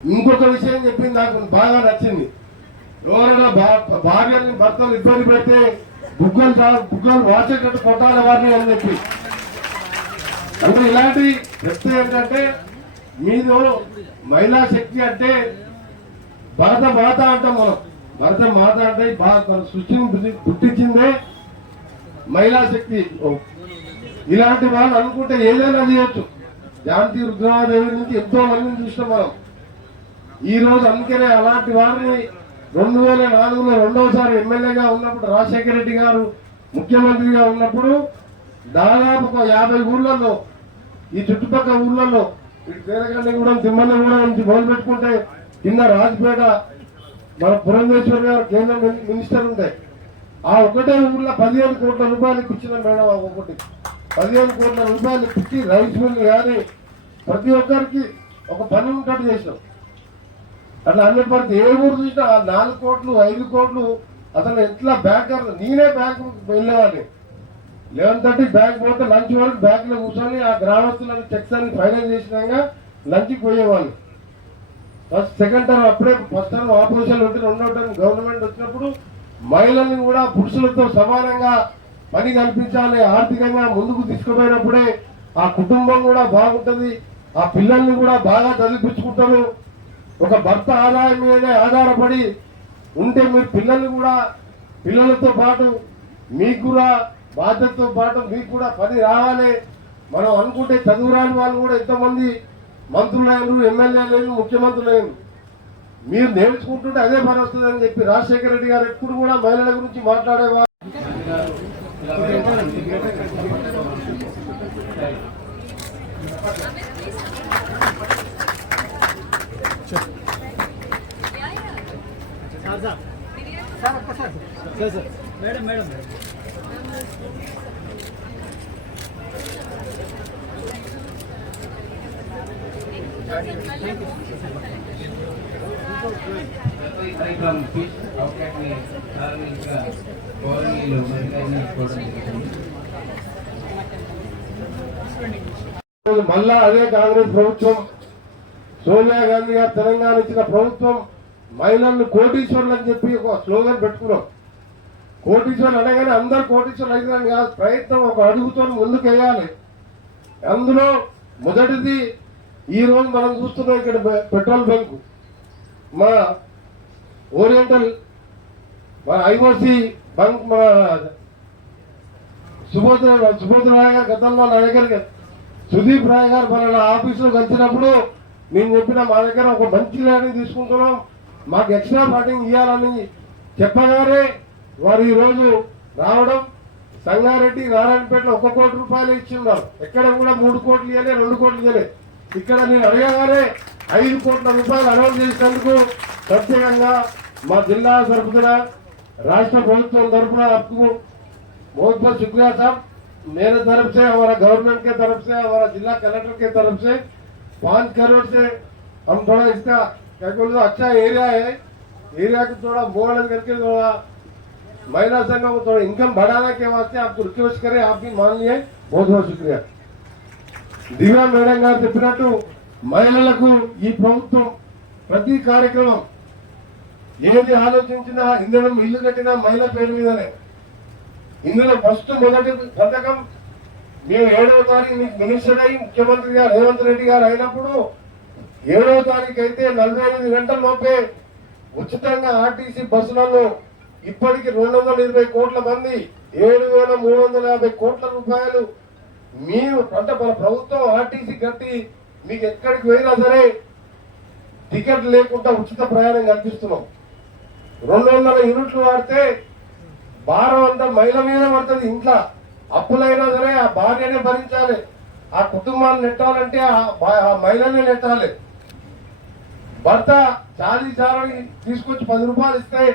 ఇంకొక విషయం చెప్పింది నాకు బాగా నచ్చింది. ఎవరైనా భార్యని భర్తలు ఇబ్బంది పెడితే బుగ్గలు బుగ్గలు వాచేటట్టు కొట్టాలి వారిని అని చెప్పి. అంటే ఇలాంటి చెప్తే ఏంటంటే మీరు మహిళా శక్తి అంటే భరత మాత అంటాం మనం. భరత మాత అంటే బాగా మన సృష్టిని పుట్టించిందే మహిళా శక్తి. ఇలాంటి వాళ్ళు అనుకుంటే ఏదైనా చేయొచ్చు. శాంతి రుద్రమాదేవి నుంచి ఎంతో మందిని చూస్తాం మనం. ఈ రోజు అందుకనే అలాంటి వారిని రెండు వేల నాలుగులో రెండవసారి ఎమ్మెల్యేగా ఉన్నప్పుడు రాజశేఖర రెడ్డి గారు ముఖ్యమంత్రిగా ఉన్నప్పుడు దాదాపు ఒక యాభై ఊర్లలో ఈ చుట్టుపక్కల ఊర్లలో ఇటు తిమ్మన్నగూడెం నుంచి మొదలు పెట్టుకుంటే కింద రాజపేట మన పురంధేశ్వర్ గారు కేంద్ర మినిస్టర్ ఉంటాయి ఆ ఒకటే ఊర్లో పదిహేను కోట్ల రూపాయలు ఇచ్చిన మేడం ఆ ఒకటి పదిహేను కోట్ల రూపాయలు ఇచ్చి రైస్ మిల్ కానీ ప్రతి ఒక్కరికి ఒక పని ఉంటాడు చేసినాం అట్లా అన్ని పడితే ఏ ఊరు చూసినా నాలుగు కోట్లు ఐదు కోట్లు అసలు ఎట్లా బ్యాంకర్ నేనే బ్యాంకు వెళ్ళేవాడిని. లెవెన్ థర్టీ బ్యాంక్ పోతే లంచ్ వరకు బ్యాంకులో కూర్చొని ఆ గ్రామస్తులను చెక్స్ అని ఫైనల్ చేసినాక లంచ్కి పోయేవాళ్ళు. ఫస్ట్ సెకండ్ టర్మ్ అప్పుడే ఫస్ట్ టర్మ్ ఆపరేషన్ ఉంటే రెండో టర్మ్ గవర్నమెంట్ వచ్చినప్పుడు మహిళల్ని కూడా పురుషులతో సమానంగా పని కల్పించాలి ఆర్థికంగా ముందుకు తీసుకుపోయినప్పుడే ఆ కుటుంబం కూడా బాగుంటుంది ఆ పిల్లల్ని కూడా బాగా చదివించుకుంటారు ఒక భర్త ఆదాయం మీదనే ఆధారపడి ఉంటే మీ పిల్లలు కూడా పిల్లలతో పాటు మీకు కూడా బాధ్యతతో పాటు మీకు కూడా పని రావాలి. మనం అనుకుంటే చదువురాని వాళ్ళు కూడా ఎంతమంది మంత్రులైన ఎమ్మెల్యేలు ముఖ్యమంత్రులైన మీరు నేర్చుకుంటుంటే అదే పని వస్తుందని చెప్పి రాజశేఖర రెడ్డి గారు ఎప్పుడు కూడా మహిళల గురించి మాట్లాడేవారు. మేడం మేడం కార్యక్రమానికి అవకాశాన్ని ప్రారంభించ గౌరవనీయులు మహిళలను కోరడం జరిగింది మళ్ళా అదే కాంగ్రెస్ ప్రభుత్వం సోనియా గాంధీ గారు తెలంగాణ ఇచ్చిన ప్రభుత్వం మహిళలను కోటీశ్వరులు అని చెప్పి ఒక స్లోగన్ పెట్టుకున్నాం. కోటీశ్వరులు అనగానే అందరు కోటీశ్వరులు అయితే కాదు ప్రయత్నం ఒక అడుగుతో ముందుకు వేయాలి అందులో మొదటిది ఈ రోజు మనం చూస్తున్నాం ఇక్కడ పెట్రోల్ బంక్. మా ఓరియంటల్ మన ఐఓసి బంక్ మన సుభద్ర సుభద్ర రాయ్ గారు గతంలో నా దగ్గరికి సుదీప్ రాయ్ గారు మన ఆఫీసులో కలిసినప్పుడు నేను చెప్పిన మా దగ్గర ఒక మంచి ల్యాండ్ తీసుకుంటున్నాం. మాకు ఎక్స్ట్రా ఫండింగ్ ఇవ్వాలని చెప్పగానే వారు ఈ రోజు రావడం సంగారెడ్డి నారాయణపేటలో ఒక కోటి రూపాయలు ఇచ్చిన్నారు ఎక్కడ కూడా మూడు కోట్లు ఇవ్వలే రెండు కోట్లు ఇవ్వలే ఇక్కడ నేను అడగగానే ఐదు కోట్ల రూపాయలు అనౌన్స్ చేసినందుకు ప్రత్యేకంగా మా జిల్లా తరఫున రాష్ట్ర ప్రభుత్వం తరఫున आपको बहुत बहुत शुक्रिया साहब मेरे तरफ से हमारा गवर्नमेंट के तरफ से हमारा जिला कलेक्टर के तरफ से पाँच करोड़ से हम थोड़ा इसका क्या बोलते हैं, अच्छा एरिया है एरिया को थोड़ा मॉडल करके थोड़ा महिला संघ को थोड़ा इनकम बढ़ाने के वास्ते आपको रिक्वेस्ट करें आप भी मान लिए बहुत बहुत शुक्रिया దివ్యా మేడం గారు చెప్పినట్టు మహిళలకు ఈ ప్రభుత్వం ప్రతి కార్యక్రమం ఏది ఆలోచించినా ఇంధనం ఇల్లు కట్టినా మహిళ పేరు మీదనే ఇందులో ఫస్ట్ మొదటి పథకం మేము ఏడవ తారీఖు మీకు మినిస్టర్ అయ్యి ముఖ్యమంత్రి గారు రేవంత్ రెడ్డి గారు అయినప్పుడు ఏడవ తారీఖు అయితే నలభై ఎనిమిది గంటల లోపే ఉచితంగా ఆర్టీసీ బస్సులలో ఇప్పటికి రెండు వందల ఇరవై కోట్ల మంది ఏడు వేల మూడు వందల యాభై కోట్ల రూపాయలు మీరు అంటే మన ప్రభుత్వం ఆర్టీసీ కట్టి మీకు ఎక్కడికి పోయినా సరే టికెట్ లేకుండా ఉచిత ప్రయాణం కల్పిస్తున్నాం. రెండు వందల యూనిట్లు వాడితే భారం అంతా మహిళ మీద పడుతుంది ఇంట్లో. అప్పులైనా సరే ఆ భార్యనే భరించాలి. ఆ కుటుంబాన్ని నెట్టాలంటే ఆ ఆ మహిళనే నెట్టాలి. భర్త చాలీ చాలని తీసుకొచ్చి పది రూపాయలు ఇస్తే